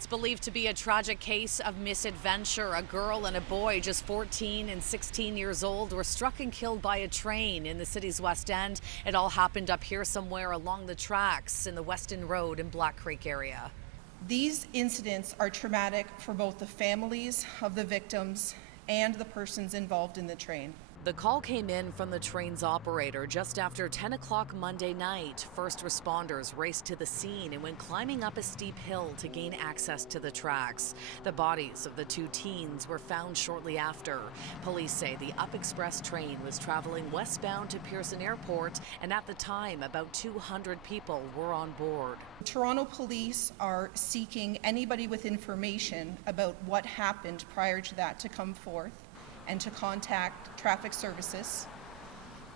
It's believed to be a tragic case of misadventure. A girl and a boy, just 14 and 16 years old, were struck and killed by a train in the city's West End. It all happened up here somewhere along the tracks in the Weston Road and Black Creek area. These incidents are traumatic for both the families of the victims and the persons involved in the train. The call came in from the train's operator just after 10 o'clock Monday night. First responders raced to the scene and went climbing up a steep hill to gain access to the tracks. The bodies of the two teens were found shortly after. Police say the Up Express train was traveling westbound to Pearson Airport, and at the time, about 200 people were on board. Toronto Police are seeking anybody with information about what happened prior to that to come forth and to contact traffic services,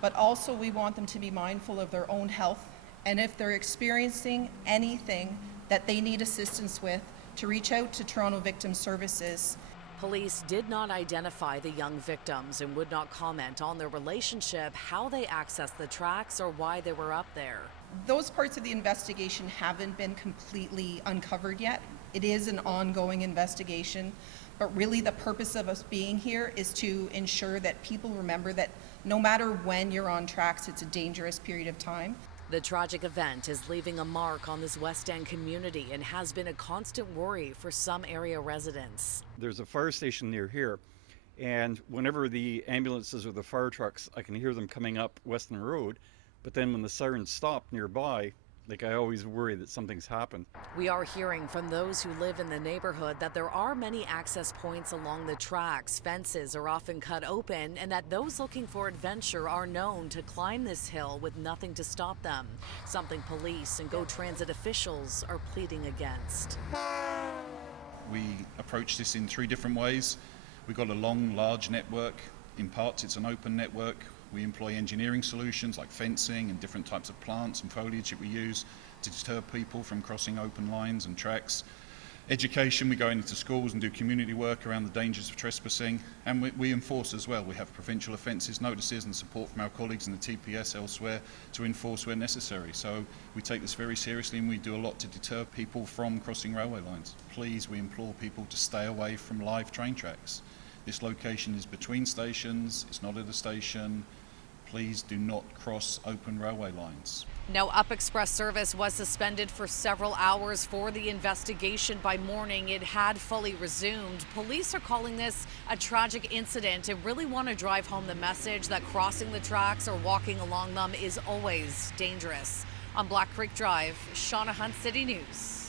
but also we want them to be mindful of their own health, and if they're experiencing anything that they need assistance with, to reach out to Toronto Victim Services. Police did not identify the young victims and would not comment on their relationship, how they accessed the tracks, or why they were up there. Those parts of the investigation haven't been completely uncovered yet. It is an ongoing investigation. But really the purpose of us being here is to ensure that people remember that no matter when you're on tracks, it's a dangerous period of time. The tragic event is leaving a mark on this West End community and has been a constant worry for some area residents. There's a fire station near here, and whenever the ambulances or the fire trucks, I can hear them coming up Weston Road, but then when the sirens stop nearby, I always worry that something's happened. We are hearing from those who live in the neighborhood that there are many access points along the tracks. Fences are often cut open, and that those looking for adventure are known to climb this hill with nothing to stop them. Something police and GO Transit officials are pleading against. We approach this in three different ways. We've got a long, large network. In parts, it's an open network. We employ engineering solutions like fencing and different types of plants and foliage that we use to deter people from crossing open lines and tracks. Education, we go into schools and do community work around the dangers of trespassing, and we enforce as well. We have provincial offences notices and support from our colleagues in the TPS elsewhere to enforce where necessary. So we take this very seriously, and we do a lot to deter people from crossing railway lines. Please, we implore people to stay away from live train tracks. This location is between stations, it's not at a station. Please do not cross open railway lines. Now, Up Express service was suspended for several hours for the investigation. By morning, it had fully resumed. Police are calling this a tragic incident and really want to drive home the message that crossing the tracks or walking along them is always dangerous. On Black Creek Drive, Shauna Hunt, City News.